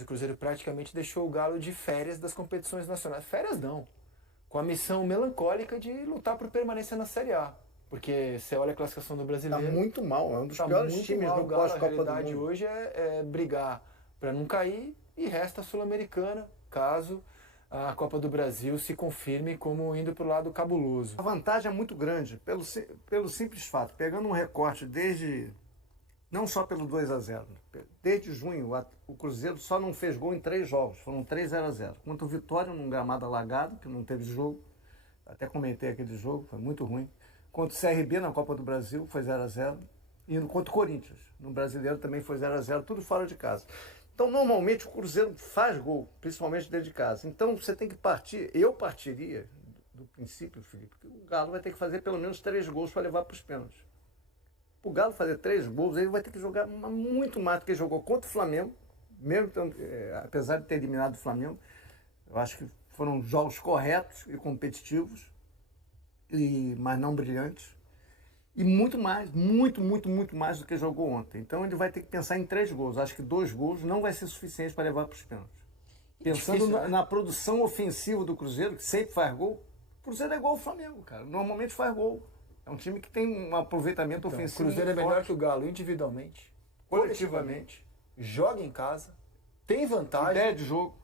mas o Cruzeiro praticamente deixou o Galo de férias das competições nacionais. Férias não, com a missão melancólica de lutar por permanência na Série A. Porque você olha a classificação do Tá Brasileiro... muito mal, é um dos Tá piores muito times mal do o Galo. A pós-Copa do realidade Mundo. hoje é brigar para não cair e resta a Sul-Americana, caso a Copa do Brasil se confirme como indo para o lado cabuloso. A vantagem é muito grande, pelo simples fato, pegando um recorte desde, não só pelo 2-0, desde junho, o Cruzeiro só não fez gol em 3 jogos, foram 3 0-0. Contra o Vitória, num gramado alagado, que não teve jogo, até comentei aquele jogo, foi muito ruim. Contra o CRB na Copa do Brasil, foi 0-0. E contra o Corinthians, no Brasileiro também foi 0-0, tudo fora de casa. Então, normalmente, o Cruzeiro faz gol, principalmente dentro de casa. Então, você tem que partir, eu partiria do princípio, Felipe, que o Galo vai ter que fazer pelo menos 3 gols para levar para os pênaltis. O Galo fazer 3 gols, ele vai ter que jogar muito mais do que jogou contra o Flamengo, mesmo apesar de ter eliminado o Flamengo. Eu acho que foram jogos corretos e competitivos, mas não brilhantes. E muito mais, muito mais do que jogou ontem. Então ele vai ter que pensar em 3 gols. Acho que 2 gols não vai ser suficiente para levar para os pênaltis. Pensando difícil, né? na produção ofensiva do Cruzeiro, que sempre faz gol, o Cruzeiro é igual ao Flamengo, cara. Normalmente faz gol. É um time que tem um aproveitamento Então, o ofensivo. Cruzeiro é muito melhor forte. que o Galo individualmente, coletivamente, joga em casa, tem vantagem. Ideia de jogo.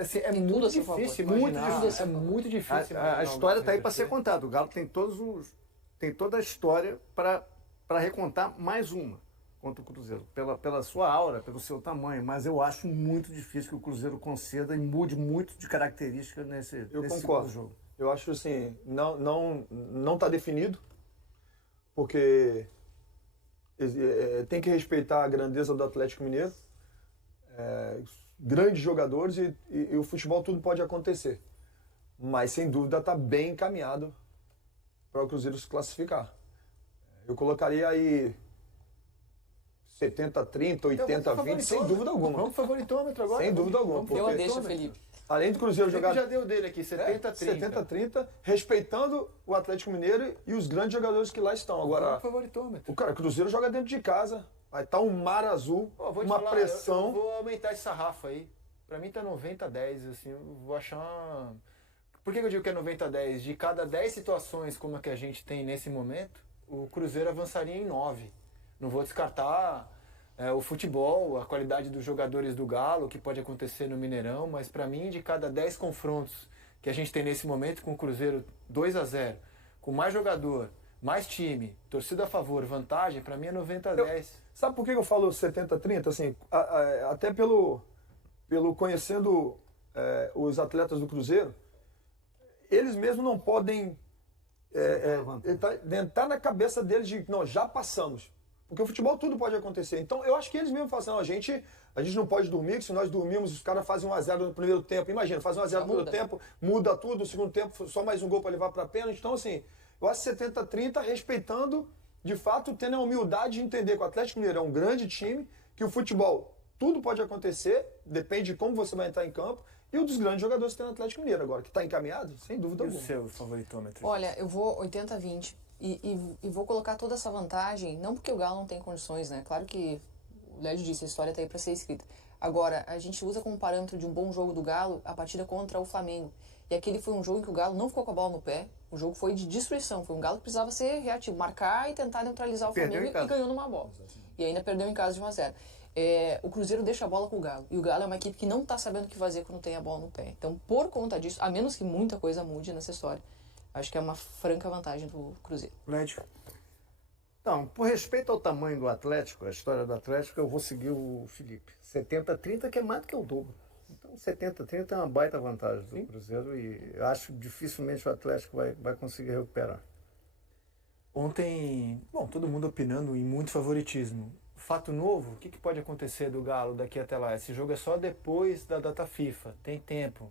Assim, é Tem muito tudo a seu difícil favor. imaginar. Tudo a seu É favor. muito difícil A imaginar história o está aí Galo para ser reverter. contada. O Galo tem toda a história para recontar mais uma contra o Cruzeiro, pela sua aura, pelo seu tamanho, mas eu acho muito difícil que o Cruzeiro conceda e mude muito de característica nesse Eu nesse concordo. segundo jogo. Eu acho assim, não está definido, porque tem que respeitar a grandeza do Atlético Mineiro, grandes jogadores e o futebol tudo pode acontecer. Mas sem dúvida está bem encaminhado para o Cruzeiro se classificar. Eu colocaria aí 70-30, 80-20, sem dúvida alguma. Vamos pro favoritômetro agora. Sem dúvida alguma. Vamos pro Eu porque- deixo, favoritômetro. Felipe. Além do Cruzeiro O Felipe jogar já deu dele aqui, 70-30. 70-30, respeitando o Atlético Mineiro e os grandes jogadores que lá estão. Vamos Agora, pro favoritômetro. o Cruzeiro joga dentro de casa, vai estar um mar azul, Ó, vou te uma falar, pressão. Eu vou aumentar esse sarrafo aí. Pra mim tá 90-10, assim, eu vou achar uma... Por que eu digo que é 90-10? De cada 10 situações como a que a gente tem nesse momento, o Cruzeiro avançaria em 9. Não vou descartar o futebol, a qualidade dos jogadores do Galo, o que pode acontecer no Mineirão, mas pra mim, de cada 10 confrontos que a gente tem nesse momento com o Cruzeiro 2-0, com mais jogador, mais time, torcida a favor, vantagem, pra mim é 90-10. Sabe por que eu falo 70-30? Assim, até pelo conhecendo os atletas do Cruzeiro, eles mesmos não podem entrar na cabeça deles de, não, já passamos. Porque o futebol tudo pode acontecer. Então eu acho que eles mesmos falam assim, não, a gente não pode dormir, que se nós dormirmos, os caras fazem 1-0 no primeiro tempo. Imagina, fazem 1-0 no primeiro tempo, muda tudo, no segundo tempo só mais um gol para levar para pênalti. Então assim, eu acho 70-30 respeitando, de fato, tendo a humildade de entender que o Atlético Mineiro é um grande time, que o futebol tudo pode acontecer, depende de como você vai entrar em campo, e um dos grandes jogadores que tem no Atlético Mineiro agora, que está encaminhado, sem dúvida E o alguma. seu favoritômetro? Olha, eu vou 80-20 e vou colocar toda essa vantagem, não porque o Galo não tem condições, né? Claro que o Lédio disse, a história tá aí para ser escrita. Agora, a gente usa como parâmetro de um bom jogo do Galo a partida contra o Flamengo. E aquele foi um jogo em que o Galo não ficou com a bola no pé, o jogo foi de destruição, foi um Galo que precisava ser reativo, marcar e tentar neutralizar o Perdeu Flamengo em casa. e ganhou numa bola. E ainda perdeu em casa de 1-0. O Cruzeiro deixa a bola com o Galo. E o Galo é uma equipe que não está sabendo o que fazer quando tem a bola no pé. Então, por conta disso, a menos que muita coisa mude nessa história, acho que é uma franca vantagem do Cruzeiro. Lédio. Então, por respeito ao tamanho do Atlético, a história do Atlético, eu vou seguir o Felipe. 70-30, que é mais do que o dobro. Então, 70-30 é uma baita vantagem do Cruzeiro e eu acho que dificilmente o Atlético vai conseguir recuperar. Ontem, bom, todo mundo opinando em muito favoritismo. Fato novo, o que pode acontecer do Galo daqui até lá? Esse jogo é só depois da data FIFA, tem tempo.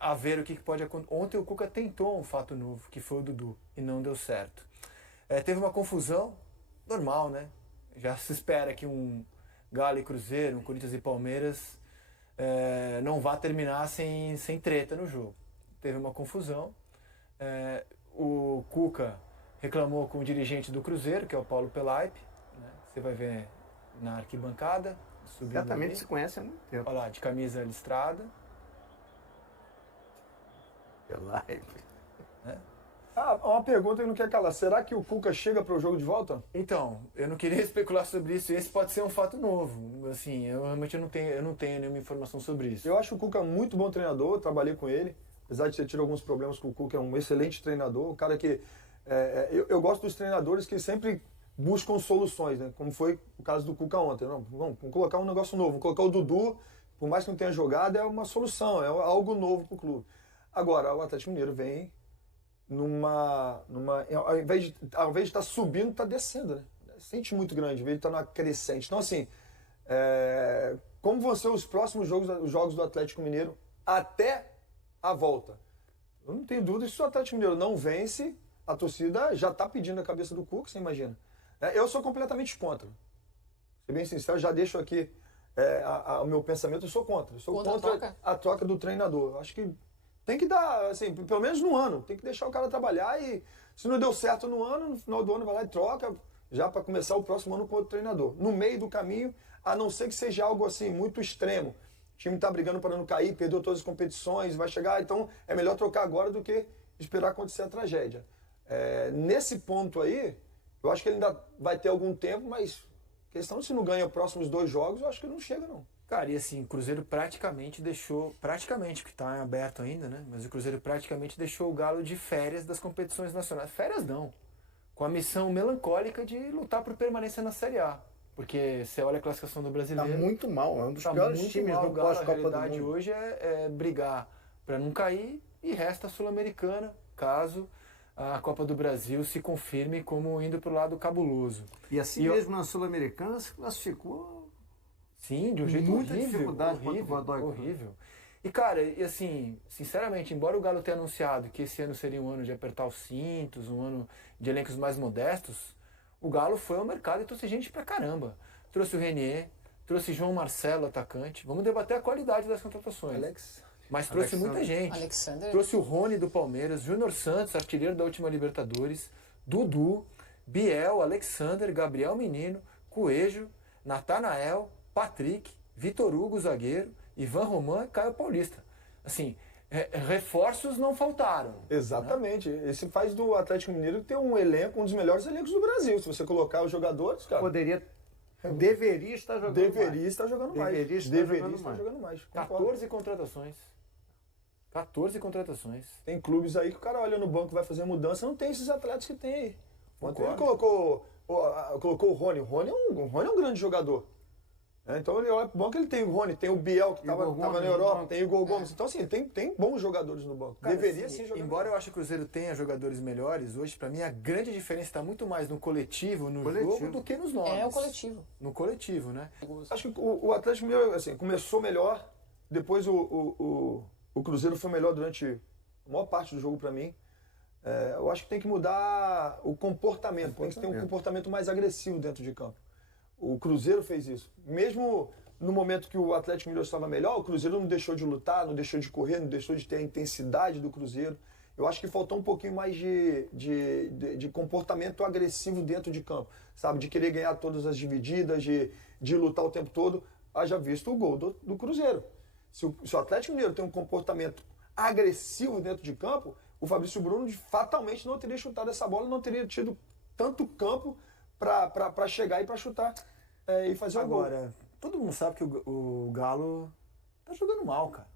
A ver o que pode acontecer. Ontem o Cuca tentou um fato novo, que foi o Dudu, e não deu certo. Teve uma confusão, normal, né? Já se espera que um Galo e Cruzeiro, um Corinthians e Palmeiras não vá terminar sem treta no jogo. Teve uma confusão. O Cuca reclamou com o dirigente do Cruzeiro, que é o Paulo Pelaipe, né? Você vai ver na arquibancada, subindo Certamente ali. se conhece há muito tempo. Olha lá, de camisa listrada. Uma pergunta que não quer calar. Será que o Cuca chega para o jogo de volta? Então, eu não queria especular sobre isso. Esse pode ser um fato novo. Assim, eu realmente não tenho nenhuma informação sobre isso. Eu acho o Cuca muito bom treinador, eu trabalhei com ele. Apesar de ter tido alguns problemas com o Cuca, é um excelente treinador. Um cara que... eu gosto dos treinadores que sempre buscam soluções, né? Como foi o caso do Cuca ontem. Não, vamos colocar um negócio novo. Vamos colocar o Dudu, por mais que não tenha jogado, é uma solução, é algo novo para o clube. Agora, o Atlético Mineiro vem ao invés de estar subindo, está descendo, né? Sente muito grande, em vez de estar numa crescente. Então, assim, como vão ser os próximos jogos do Atlético Mineiro até a volta? Eu não tenho dúvida que se o Atlético Mineiro não vence, a torcida já está pedindo a cabeça do Cuca, você imagina. Eu sou completamente contra. Ser bem sincero, já deixo aqui o meu pensamento, eu sou contra. Eu sou contra a troca do treinador. Eu acho que tem que dar, assim, pelo menos no ano, tem que deixar o cara trabalhar e se não deu certo no ano, no final do ano vai lá e troca, já para começar o próximo ano com outro treinador. No meio do caminho, a não ser que seja algo assim, muito extremo. O time está brigando para não cair, perdeu todas as competições, vai chegar, então é melhor trocar agora do que esperar acontecer a tragédia. Nesse ponto aí, eu acho que ele ainda vai ter algum tempo, mas questão se não ganha os próximos 2 jogos, eu acho que não chega não. Cara, e assim, o Cruzeiro praticamente, porque está em aberto ainda, né? Mas o Cruzeiro praticamente deixou o Galo de férias das competições nacionais. Férias não. Com a missão melancólica de lutar por permanência na Série A. Porque você olha a classificação do Brasileiro... Tá muito mal, é um dos tá piores muito times mal, do pós-Copa do Mundo. A realidade hoje é brigar para não cair e resta a Sul-Americana, caso a Copa do Brasil se confirme como indo para o lado cabuloso. E assim mesmo na Sul-Americana se classificou... Sim, de um jeito muita horrível, dificuldade contra o Godoy. horrível. E cara, e assim, sinceramente, embora o Galo tenha anunciado que esse ano seria um ano de apertar os cintos, um ano de elencos mais modestos, o Galo foi ao mercado e trouxe gente pra caramba. Trouxe o Renier, trouxe João Marcelo, atacante. Vamos debater a qualidade das contratações. Mas trouxe muita gente. Alexander. Trouxe o Rony do Palmeiras, Júnior Santos, artilheiro da última Libertadores, Dudu, Biel, Alexander, Gabriel Menino, Coelho, Natanael, Patrick, Vitor Hugo, zagueiro, Ivan Roman e Caio Paulista. Assim, reforços não faltaram. Exatamente. Né? Esse faz do Atlético Mineiro ter um elenco, um dos melhores elencos do Brasil. Se você colocar os jogadores, cara... Deveria estar jogando mais. Deveria estar jogando mais. 14 contratações. 14 contratações. Tem clubes aí que o cara olha no banco, vai fazer mudança, não tem esses atletas que tem aí. Ontem ele colocou o Rony. O Rony é um grande jogador. Então ele olha pro banco, ele tem o Rony, tem o Biel que estava na Europa, tem o Igor Gomes. Então assim, tem bons jogadores no banco. Cara, deveria assim, sim jogar. Embora eu ache que o Cruzeiro tenha jogadores melhores, hoje pra mim a grande diferença está muito mais no coletivo, jogo, do que nos nomes. É o coletivo. No coletivo, né? Acho que o Atlético Mineiro assim, começou melhor, depois o Cruzeiro foi melhor durante a maior parte do jogo pra mim. Eu acho que tem que mudar o comportamento. Tem que ter um comportamento mais agressivo dentro de campo. O Cruzeiro fez isso. Mesmo no momento que o Atlético Mineiro estava melhor, o Cruzeiro não deixou de lutar, não deixou de correr, não deixou de ter a intensidade do Cruzeiro. Eu acho que faltou um pouquinho mais de comportamento agressivo dentro de campo, sabe? De querer ganhar todas as divididas, de lutar o tempo todo. Haja visto o gol do Cruzeiro. Se o Atlético Mineiro tem um comportamento agressivo dentro de campo, o Fabrício Bruno fatalmente não teria chutado essa bola, não teria tido tanto campo para chegar e para chutar e fazer o gol. Agora, todo mundo sabe que o Galo tá jogando mal, cara.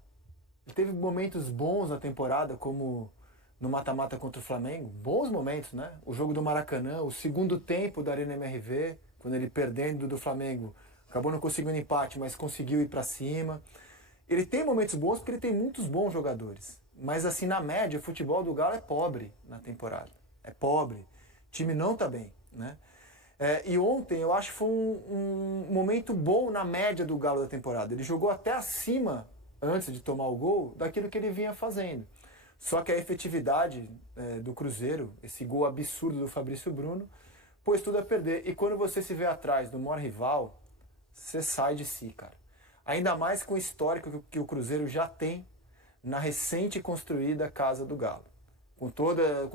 Ele teve momentos bons na temporada, como no mata-mata contra o Flamengo. Bons momentos, né? O jogo do Maracanã, o segundo tempo da Arena MRV, quando ele perdendo do Flamengo, acabou não conseguindo empate, mas conseguiu ir para cima. Ele tem momentos bons porque ele tem muitos bons jogadores. Mas assim, na média, o futebol do Galo é pobre na temporada. É pobre. O time não tá bem, né? E ontem eu acho que foi um momento bom na média do Galo da temporada. Ele jogou até acima, antes de tomar o gol, daquilo que ele vinha fazendo. Só que a efetividade do Cruzeiro, esse gol absurdo do Fabrício Bruno, pôs tudo a perder. E quando você se vê atrás do maior rival, você sai de si, cara. Ainda mais com o histórico que o Cruzeiro já tem na recente construída Casa do Galo. Com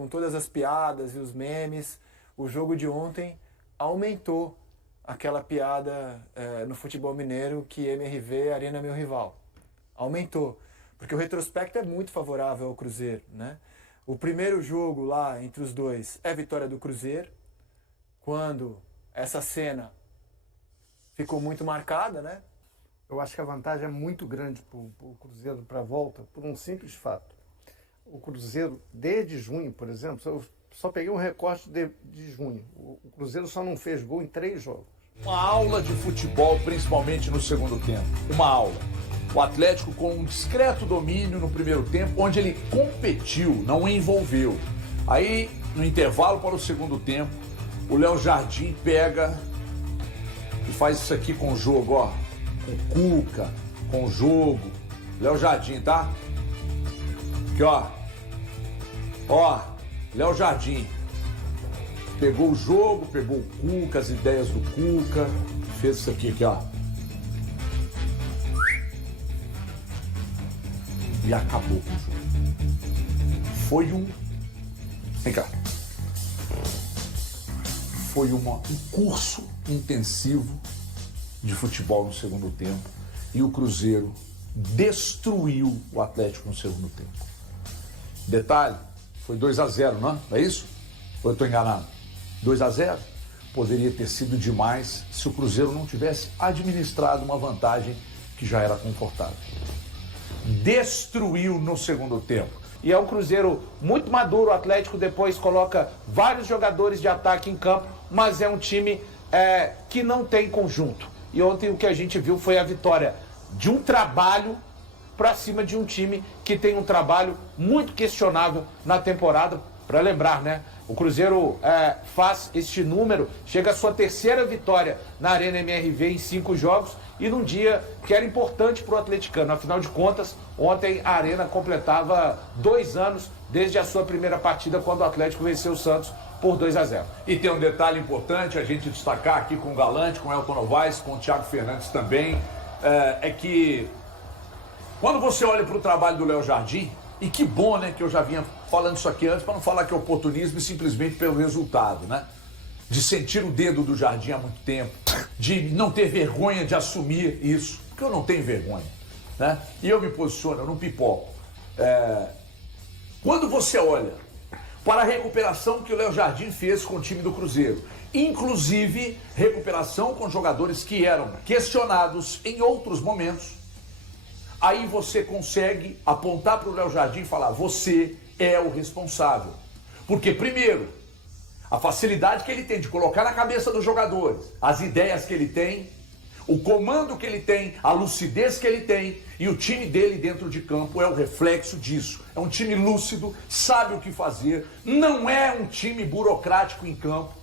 todas as piadas e os memes, o jogo de ontem aumentou aquela piada no futebol mineiro que MRV, Arena meu rival. Aumentou, porque o retrospecto é muito favorável ao Cruzeiro, né? O primeiro jogo lá entre os dois é a vitória do Cruzeiro, quando essa cena ficou muito marcada, né? Eu acho que a vantagem é muito grande para o Cruzeiro para a volta, por um simples fato. O Cruzeiro, desde junho, por exemplo, eu só peguei um recorte de junho. O Cruzeiro só não fez gol em 3 jogos. Uma aula de futebol, principalmente no segundo tempo. Uma aula. O Atlético com um discreto domínio no primeiro tempo, onde ele competiu, não envolveu. Aí, no intervalo para o segundo tempo, o Léo Jardim pega e faz isso aqui com o jogo, ó. Com o Cuca, com o jogo. Léo Jardim, tá? Aqui, ó. Ó, Léo Jardim. Pegou o jogo, pegou o Cuca, as ideias do Cuca. Fez isso aqui, ó. E acabou com o jogo. Foi um... Vem cá. Foi um curso intensivo de futebol no segundo tempo. E o Cruzeiro destruiu o Atlético no segundo tempo. Detalhe, foi 2-0, não é isso? Ou eu estou enganado? 2-0? Poderia ter sido demais se o Cruzeiro não tivesse administrado uma vantagem que já era confortável. Destruiu no segundo tempo. E é um Cruzeiro muito maduro. O Atlético depois coloca vários jogadores de ataque em campo, mas é um time que não tem conjunto. E ontem o que a gente viu foi a vitória de um trabalho para cima de um time que tem um trabalho muito questionável na temporada. Para lembrar, né? O Cruzeiro faz este número, chega à sua 3ª vitória na Arena MRV em 5 jogos e num dia que era importante para o atleticano. Afinal de contas, ontem a Arena completava 2 anos desde a sua primeira partida, quando o Atlético venceu o Santos por 2-0. E tem um detalhe importante a gente destacar aqui com o Galante, com o Elton Novaes, com o Thiago Fernandes também, é que quando você olha para o trabalho do Léo Jardim, e que bom, né, que eu já vinha falando isso aqui antes, para não falar que é oportunismo e simplesmente pelo resultado, né? De sentir o dedo do Jardim há muito tempo, de não ter vergonha de assumir isso, porque eu não tenho vergonha, né? E eu me posiciono, eu não pipoco. Quando você olha para a recuperação que o Léo Jardim fez com o time do Cruzeiro, inclusive recuperação com jogadores que eram questionados em outros momentos, aí você consegue apontar para o Léo Jardim e falar, você é o responsável. Porque, primeiro, a facilidade que ele tem de colocar na cabeça dos jogadores, as ideias que ele tem, o comando que ele tem, a lucidez que ele tem, e o time dele dentro de campo é o reflexo disso. É um time lúcido, sabe o que fazer, não é um time burocrático em campo.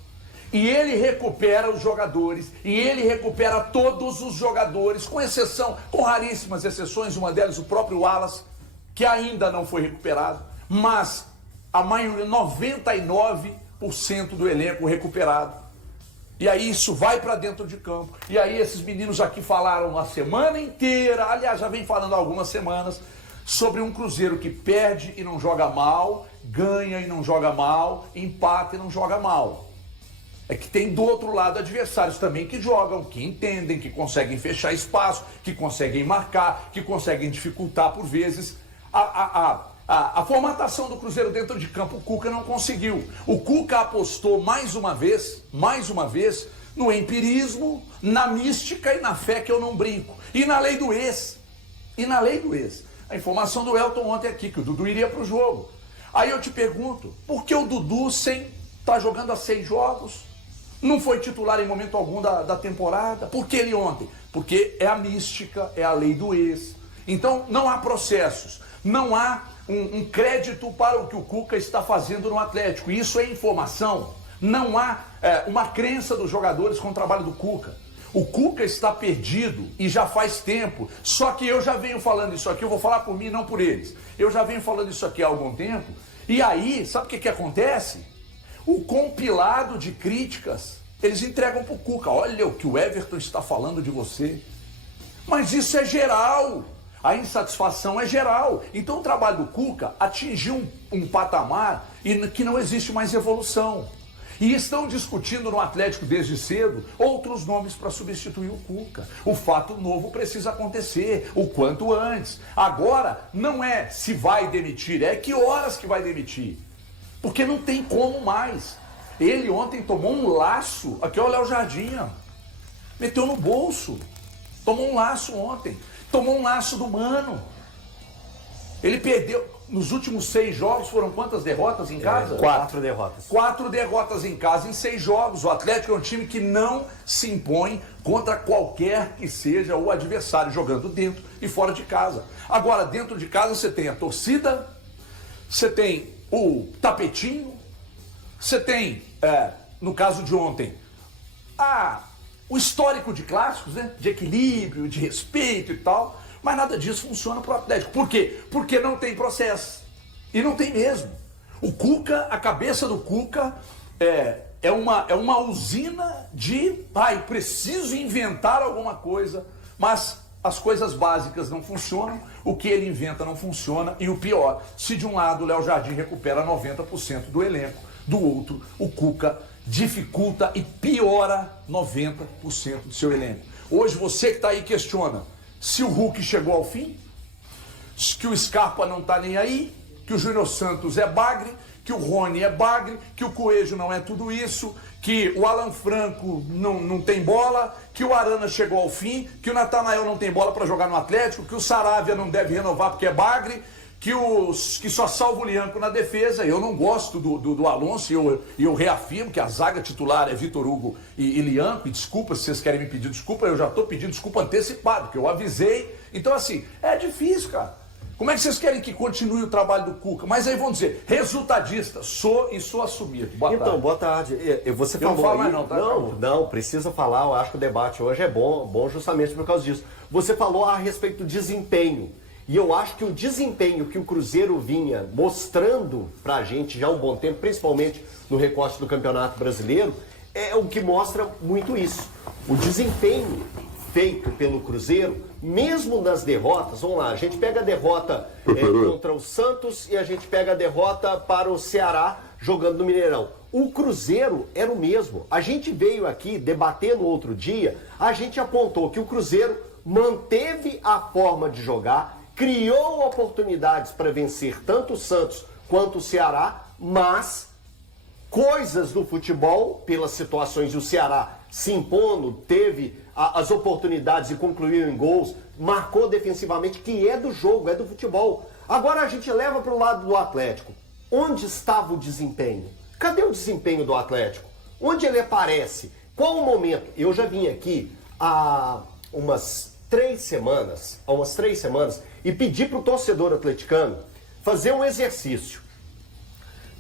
E ele recupera os jogadores, e ele recupera todos os jogadores, com exceção, com raríssimas exceções, uma delas o próprio Wallace, que ainda não foi recuperado, mas a maioria, 99% do elenco recuperado. E aí isso vai para dentro de campo. E aí esses meninos aqui falaram a semana inteira, aliás, já vem falando há algumas semanas, sobre um Cruzeiro que perde e não joga mal, ganha e não joga mal, empata e não joga mal. É que tem do outro lado adversários também que jogam, que entendem, que conseguem fechar espaço, que conseguem marcar, que conseguem dificultar por vezes. A formatação do Cruzeiro dentro de campo, o Cuca não conseguiu. O Cuca apostou mais uma vez, no empirismo, na mística e na fé que eu não brinco. E na lei do ex. A informação do Elton ontem aqui, que o Dudu iria para o jogo. Aí eu te pergunto, por que o Dudu tá jogando há 6 jogos? Não foi titular em momento algum da temporada. Por que ele ontem? Porque é a mística, é a lei do ex. Então não há processos, não há um crédito para o que o Cuca está fazendo no Atlético. Isso é informação. Não há uma crença dos jogadores com o trabalho do Cuca. O Cuca está perdido e já faz tempo. Só que eu já venho falando isso aqui, eu vou falar por mim, não por eles. Eu já venho falando isso aqui há algum tempo. E aí, sabe o que acontece? O compilado de críticas, eles entregam para o Cuca. Olha o que o Everton está falando de você. Mas isso é geral. A insatisfação é geral. Então o trabalho do Cuca atingiu um patamar e que não existe mais evolução. E estão discutindo no Atlético desde cedo outros nomes para substituir o Cuca. O fato novo precisa acontecer o quanto antes. Agora, não é se vai demitir, é que horas que vai demitir. Porque não tem como mais. Ele ontem tomou um laço, aqui olha o Léo Jardim, ó. Meteu no bolso. Tomou um laço ontem. Tomou um laço do Mano. Ele perdeu. Nos últimos 6 jogos foram quantas derrotas em casa? 4 derrotas. 4 derrotas em casa em 6 jogos. O Atlético é um time que não se impõe contra qualquer que seja o adversário, jogando dentro e fora de casa. Agora, dentro de casa você tem a torcida, você tem o tapetinho, você tem, no caso de ontem, o histórico de clássicos, né? De equilíbrio, de respeito e tal. Mas nada disso funciona pro Atlético. Por quê? Porque não tem processo. E não tem mesmo. O Cuca, a cabeça do Cuca é uma usina de... preciso inventar alguma coisa, mas as coisas básicas não funcionam, o que ele inventa não funciona, e o pior, se de um lado o Léo Jardim recupera 90% do elenco, do outro o Cuca dificulta e piora 90% do seu elenco. Hoje você que está aí questiona se o Hulk chegou ao fim, que o Scarpa não tá nem aí, que o Júnior Santos é bagre, que o Rony é bagre, que o Coelho não é tudo isso, que o Alan Franco não tem bola, que o Arana chegou ao fim, que o Natanael não tem bola para jogar no Atlético, que o Saravia não deve renovar porque é bagre, que só salva o Lianco na defesa. Eu não gosto do Alonso e eu reafirmo que a zaga titular é Vitor Hugo e Lianco. E desculpa se vocês querem me pedir desculpa, eu já estou pedindo desculpa antecipado, porque eu avisei. Então assim, é difícil, cara. Como é que vocês querem que continue o trabalho do Cuca? Mas aí vão dizer, resultadista, sou assumido. Boa tarde. Boa tarde. Você eu falou... não falo mais não, tá? Não, precisa falar. Eu acho que o debate hoje é bom justamente por causa disso. Você falou a respeito do desempenho. E eu acho que o desempenho que o Cruzeiro vinha mostrando pra gente já há um bom tempo, principalmente no recorte do Campeonato Brasileiro, é o que mostra muito isso. O desempenho feito pelo Cruzeiro, mesmo nas derrotas, vamos lá, a gente pega a derrota contra o Santos e a gente pega a derrota para o Ceará jogando no Mineirão. O Cruzeiro era o mesmo. A gente veio aqui debater no outro dia, a gente apontou que o Cruzeiro manteve a forma de jogar, criou oportunidades para vencer tanto o Santos quanto o Ceará, mas coisas do futebol, pelas situações do Ceará se impondo, teve as oportunidades e concluiu em gols, marcou defensivamente, que é do jogo, é do futebol. Agora a gente leva para o lado do Atlético. Onde estava o desempenho? Cadê o desempenho do Atlético? Onde ele aparece? Qual o momento? Eu já vim aqui há umas 3 semanas, e pedi para o torcedor atleticano fazer um exercício.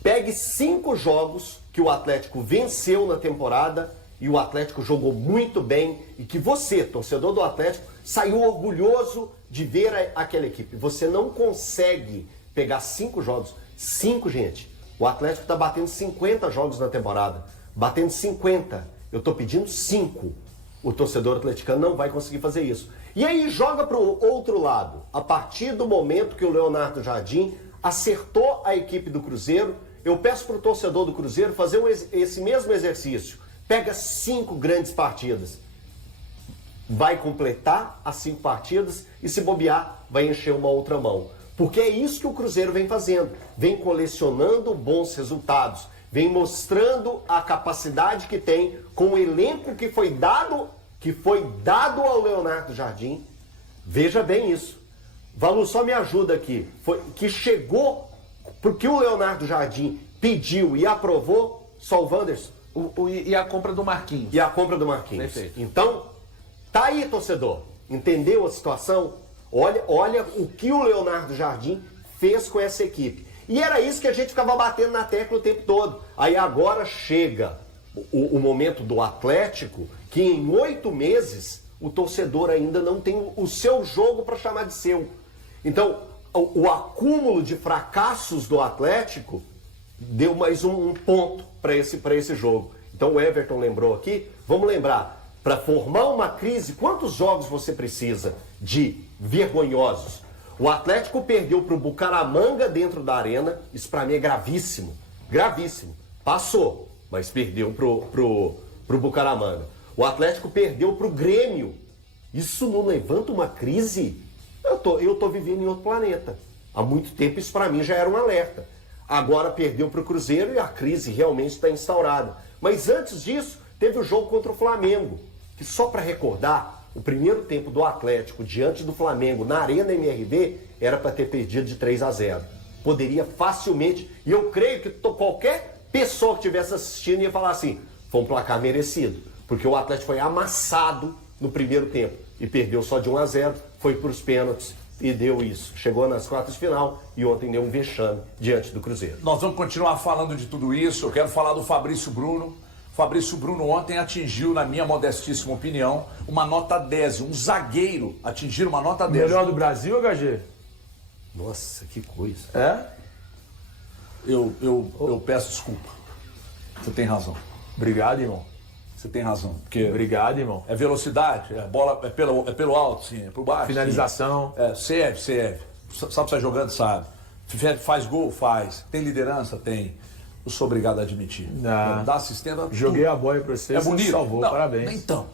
Pegue 5 jogos que o Atlético venceu na temporada e o Atlético jogou muito bem e que você, torcedor do Atlético, saiu orgulhoso de ver aquela equipe. Você não consegue pegar 5 jogos. 5, gente. O Atlético está batendo 50 jogos na temporada. Batendo 50. Eu estou pedindo 5. O torcedor atleticano não vai conseguir fazer isso. E aí joga para o outro lado. A partir do momento que o Leonardo Jardim acertou a equipe do Cruzeiro, eu peço para o torcedor do Cruzeiro fazer esse mesmo exercício. Pega 5 grandes partidas. Vai completar as 5 partidas e, se bobear, vai encher uma outra mão. Porque é isso que o Cruzeiro vem fazendo. Vem colecionando bons resultados. Vem mostrando a capacidade que tem com o elenco que foi dado ao Leonardo Jardim. Veja bem isso. Valu, só me ajuda aqui. Que chegou, porque o Leonardo Jardim pediu e aprovou, só o Wanderson. E a compra do Marquinhos. E a compra do Marquinhos. Perfeito. Então, tá aí, torcedor. Entendeu a situação? Olha o que o Leonardo Jardim fez com essa equipe. E era isso que a gente ficava batendo na tecla o tempo todo. Aí agora chega o momento do Atlético, que em 8 meses o torcedor ainda não tem o seu jogo para chamar de seu. Então, o acúmulo de fracassos do Atlético deu mais um ponto para esse jogo. Então o Everton lembrou aqui, vamos lembrar, para formar uma crise, quantos jogos você precisa de vergonhosos? O Atlético perdeu para o Bucaramanga dentro da arena, isso para mim é gravíssimo, gravíssimo. Passou, mas perdeu pro Bucaramanga. O Atlético perdeu pro Grêmio. Isso não levanta uma crise? Eu tô vivendo em outro planeta. Há muito tempo isso para mim já era um alerta. Agora perdeu pro Cruzeiro e a crise realmente está instaurada. Mas antes disso, teve o jogo contra o Flamengo, que só para recordar, o primeiro tempo do Atlético diante do Flamengo na Arena MRV era para ter perdido de 3-0. Poderia facilmente, e eu creio que qualquer pessoa que estivesse assistindo ia falar assim, foi um placar merecido, porque o Atlético foi amassado no primeiro tempo e perdeu só de 1-0, foi para os pênaltis e deu isso. Chegou nas quartas de final e ontem deu um vexame diante do Cruzeiro. Nós vamos continuar falando de tudo isso. Eu quero falar do Fabrício Bruno. Fabrício Bruno ontem atingiu, na minha modestíssima opinião, uma nota 10. Um zagueiro atingir uma nota 10. Melhor do Brasil, HG? Nossa, que coisa. É? Eu peço desculpa. Você tem razão. Obrigado, irmão. Você tem razão. Porque Obrigado, irmão. é velocidade, a bola é pelo alto, sim, é por baixo. Finalização. Sim. Serve. Sabe sair jogando, sabe. Faz gol, faz. Tem liderança? Tem. Eu sou obrigado a admitir. Dá assistência. Joguei a boia pra você, É você bonito. salvou, Não, parabéns. Nem tanto.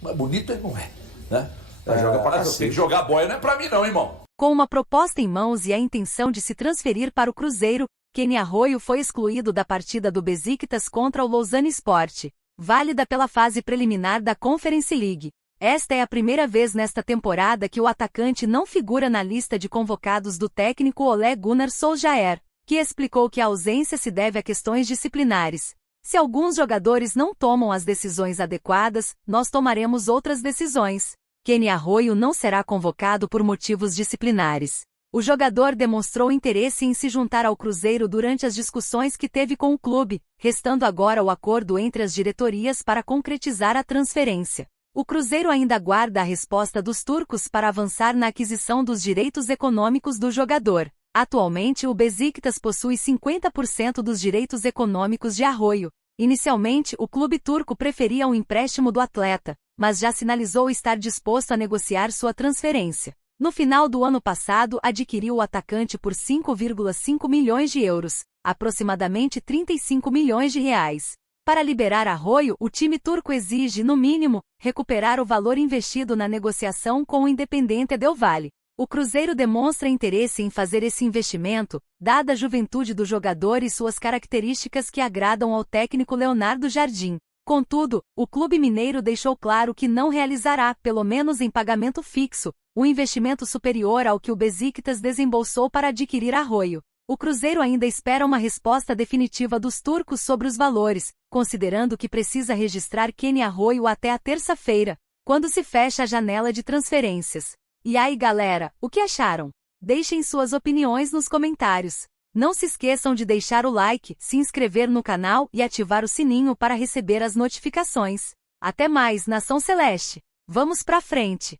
Mas bonito ele não é, né? Joga pra Tem cacete. que jogar a boia não é pra mim não, irmão. Com uma proposta em mãos e a intenção de se transferir para o Cruzeiro, Kenny Arroio foi excluído da partida do Besiktas contra o Lausanne Sport, válida pela fase preliminar da Conference League. Esta é a primeira vez nesta temporada que o atacante não figura na lista de convocados do técnico Ole Gunnar Solskjaer, que explicou que a ausência se deve a questões disciplinares. Se alguns jogadores não tomam as decisões adequadas, nós tomaremos outras decisões. Kenny Arroio não será convocado por motivos disciplinares. O jogador demonstrou interesse em se juntar ao Cruzeiro durante as discussões que teve com o clube, restando agora o acordo entre as diretorias para concretizar a transferência. O Cruzeiro ainda aguarda a resposta dos turcos para avançar na aquisição dos direitos econômicos do jogador. Atualmente o Besiktas possui 50% dos direitos econômicos de Arroio. Inicialmente, o clube turco preferia um empréstimo do atleta, mas já sinalizou estar disposto a negociar sua transferência. No final do ano passado, adquiriu o atacante por 5,5 milhões de euros, aproximadamente 35 milhões de reais. Para liberar Arroio, o time turco exige, no mínimo, recuperar o valor investido na negociação com o Independente Del Valle. O Cruzeiro demonstra interesse em fazer esse investimento, dada a juventude do jogador e suas características que agradam ao técnico Leonardo Jardim. Contudo, o clube mineiro deixou claro que não realizará, pelo menos em pagamento fixo, um investimento superior ao que o Besiktas desembolsou para adquirir Arroio. O Cruzeiro ainda espera uma resposta definitiva dos turcos sobre os valores, considerando que precisa registrar Kenny Arroio até a terça-feira, quando se fecha a janela de transferências. E aí, galera, o que acharam? Deixem suas opiniões nos comentários. Não se esqueçam de deixar o like, se inscrever no canal e ativar o sininho para receber as notificações. Até mais, Nação Celeste! Vamos pra frente!